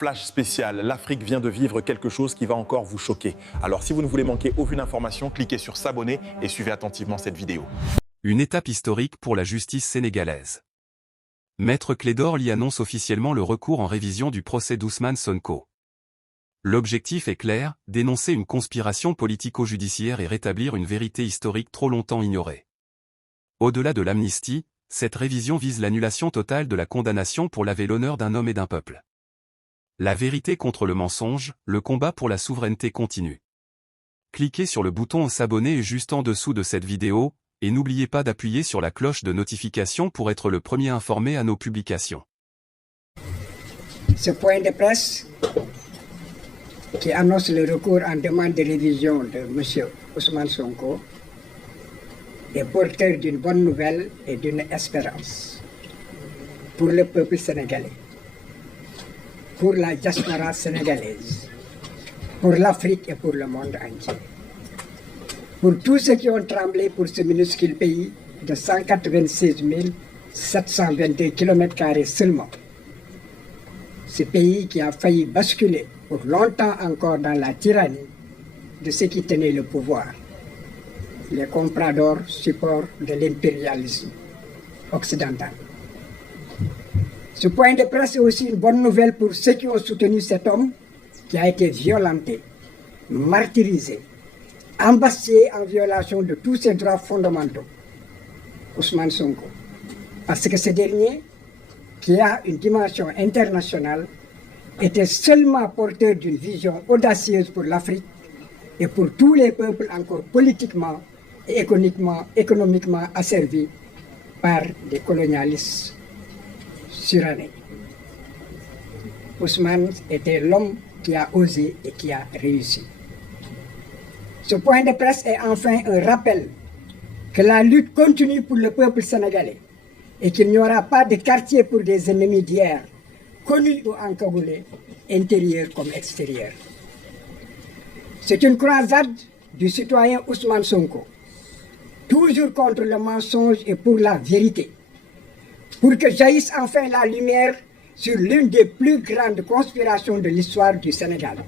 Flash spécial, l'Afrique vient de vivre quelque chose qui va encore vous choquer. Alors si vous ne voulez manquer aucune information, cliquez sur s'abonner et suivez attentivement cette vidéo. Une étape historique pour la justice sénégalaise. Maître Clédor Ly annonce officiellement le recours en révision du procès d'Ousmane Sonko. L'objectif est clair, dénoncer une conspiration politico-judiciaire et rétablir une vérité historique trop longtemps ignorée. Au-delà de l'amnistie, cette révision vise l'annulation totale de la condamnation pour laver l'honneur d'un homme et d'un peuple. La vérité contre le mensonge, le combat pour la souveraineté continue. Cliquez sur le bouton s'abonner juste en dessous de cette vidéo, et n'oubliez pas d'appuyer sur la cloche de notification pour être le premier informé à nos publications. Ce point de presse qui annonce le recours en demande de révision de M. Ousmane Sonko est porteur d'une bonne nouvelle et d'une espérance pour le peuple sénégalais, pour la diaspora sénégalaise, pour l'Afrique et pour le monde entier. Pour tous ceux qui ont tremblé pour ce minuscule pays de 196 722 km² seulement. Ce pays qui a failli basculer pour longtemps encore dans la tyrannie de ceux qui tenaient le pouvoir, les compradors supports de l'impérialisme occidental. Ce point de presse est aussi une bonne nouvelle pour ceux qui ont soutenu cet homme qui a été violenté, martyrisé, embastillé en violation de tous ses droits fondamentaux, Ousmane Sonko. Parce que ce dernier, qui a une dimension internationale, était seulement porteur d'une vision audacieuse pour l'Afrique et pour tous les peuples encore politiquement et économiquement asservis par des colonialistes surannés. Ousmane était l'homme qui a osé et qui a réussi. Ce point de presse est enfin un rappel que la lutte continue pour le peuple sénégalais et qu'il n'y aura pas de quartier pour des ennemis d'hier, connus ou encagoulés, intérieurs comme extérieurs. C'est une croisade du citoyen Ousmane Sonko, toujours contre le mensonge et pour la vérité, pour que jaillisse enfin la lumière sur l'une des plus grandes conspirations de l'histoire du Sénégal,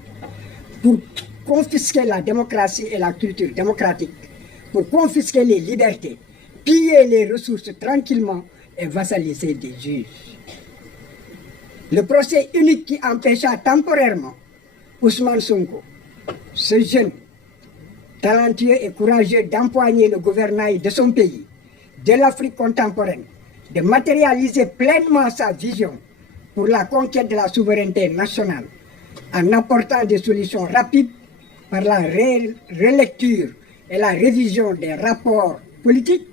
pour confisquer la démocratie et la culture démocratique, pour confisquer les libertés, piller les ressources tranquillement et vassaliser des juges. Le procès unique qui empêcha temporairement Ousmane Sonko, ce jeune, talentueux et courageux d'empoigner le gouvernail de son pays, de l'Afrique contemporaine, de matérialiser pleinement sa vision pour la conquête de la souveraineté nationale, en apportant des solutions rapides par la relecture et la révision des rapports politiques,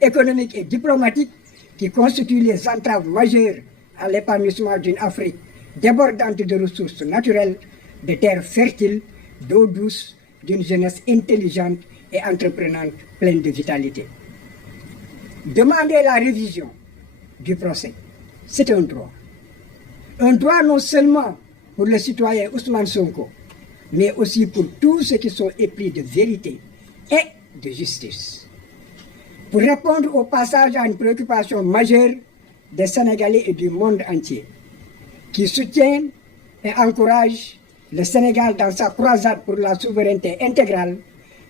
économiques et diplomatiques qui constituent les entraves majeures à l'épanouissement d'une Afrique débordante de ressources naturelles, de terres fertiles, d'eau douce, d'une jeunesse intelligente et entreprenante pleine de vitalité. Demander la révision du procès, c'est un droit. Un droit non seulement pour le citoyen Ousmane Sonko, mais aussi pour tous ceux qui sont épris de vérité et de justice. Pour répondre au passage à une préoccupation majeure des Sénégalais et du monde entier, qui soutiennent et encouragent le Sénégal dans sa croisade pour la souveraineté intégrale,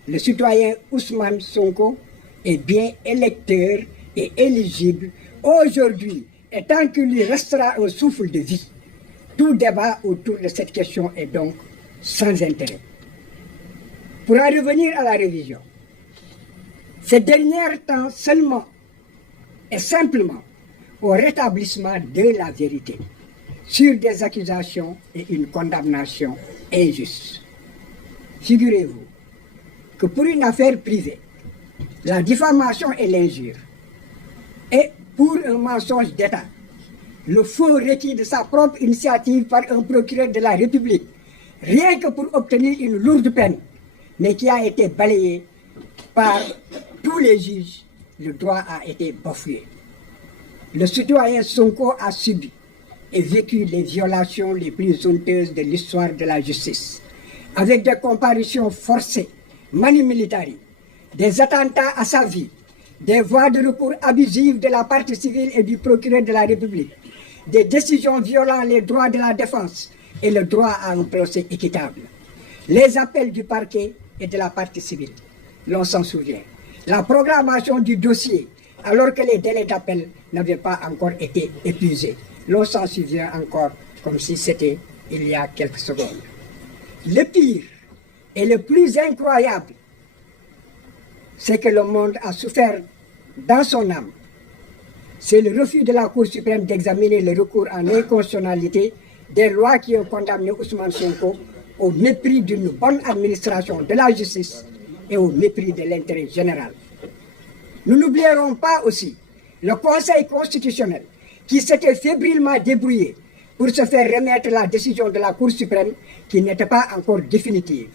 le citoyen Ousmane Sonko est bien électeur et éligible aujourd'hui, et tant qu'il lui restera un souffle de vie. Tout débat autour de cette question est donc sans intérêt. Pour en revenir à la révision, ces derniers temps seulement et simplement au rétablissement de la vérité sur des accusations et une condamnation injuste. Figurez-vous que pour une affaire privée, la diffamation et l'injure, et pour un mensonge d'État, le faux requis de sa propre initiative par un procureur de la République, rien que pour obtenir une lourde peine, mais qui a été balayé par tous les juges, le droit a été bafoué. Le citoyen Sonko a subi et vécu les violations les plus honteuses de l'histoire de la justice, avec des comparutions forcées, manu militari, des attentats à sa vie, des voies de recours abusives de la partie civile et du procureur de la République, des décisions violant les droits de la défense, et le droit à un procès équitable. Les appels du parquet et de la partie civile, l'on s'en souvient. La programmation du dossier, alors que les délais d'appel n'avaient pas encore été épuisés, l'on s'en souvient encore comme si c'était il y a quelques secondes. Le pire et le plus incroyable, c'est que le monde a souffert dans son âme. C'est le refus de la Cour suprême d'examiner le recours en inconstitutionnalité des lois qui ont condamné Ousmane Sonko au mépris d'une bonne administration de la justice et au mépris de l'intérêt général. Nous n'oublierons pas aussi le Conseil constitutionnel qui s'était fébrilement débrouillé pour se faire remettre la décision de la Cour suprême qui n'était pas encore définitive,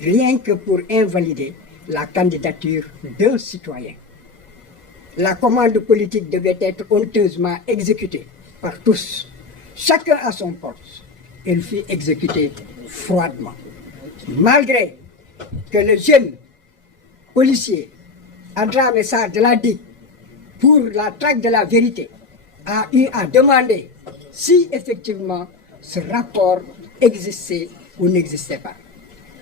rien que pour invalider la candidature d'un citoyen. La commande politique devait être honteusement exécutée par tous, chacun à son poste. Elle fut exécutée froidement. Malgré que le jeune policier Adramé Sarr de la DIC, pour la traque de la vérité, a eu à demander si effectivement ce rapport existait ou n'existait pas.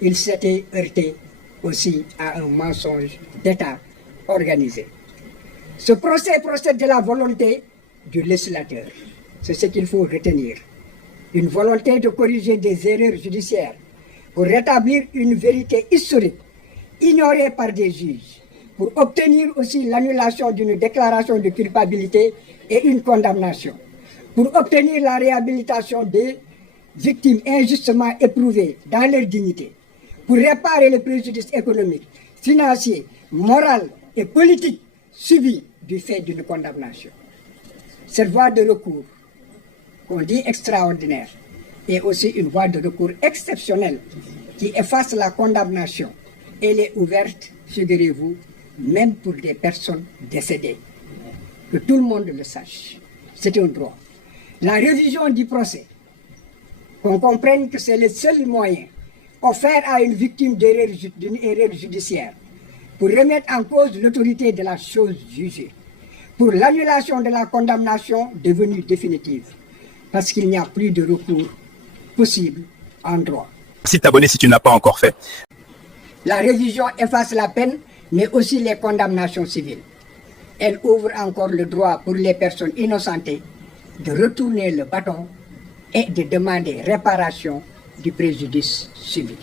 Il s'était heurté aussi à un mensonge d'État organisé. Ce procès procède de la volonté du législateur. C'est ce qu'il faut retenir. Une volonté de corriger des erreurs judiciaires pour rétablir une vérité historique ignorée par des juges, pour obtenir aussi l'annulation d'une déclaration de culpabilité et une condamnation, pour obtenir la réhabilitation des victimes injustement éprouvées dans leur dignité, pour réparer les préjudices économiques, financiers, moraux et politiques subis du fait d'une condamnation. Cette voie de recours, qu'on dit extraordinaire, est aussi une voie de recours exceptionnelle qui efface la condamnation. Elle est ouverte, figurez-vous, même pour des personnes décédées. Que tout le monde le sache. C'est un droit. La révision du procès, qu'on comprenne que c'est le seul moyen offert à une victime d'une erreur judiciaire pour remettre en cause l'autorité de la chose jugée, pour l'annulation de la condamnation devenue définitive, parce qu'il n'y a plus de recours possible en droit. Merci de t'abonner si tu n'as pas encore fait. La révision efface la peine, mais aussi les condamnations civiles. Elle ouvre encore le droit pour les personnes innocentées de retourner le bâton et de demander réparation du préjudice subi.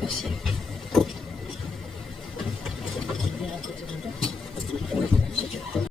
Merci.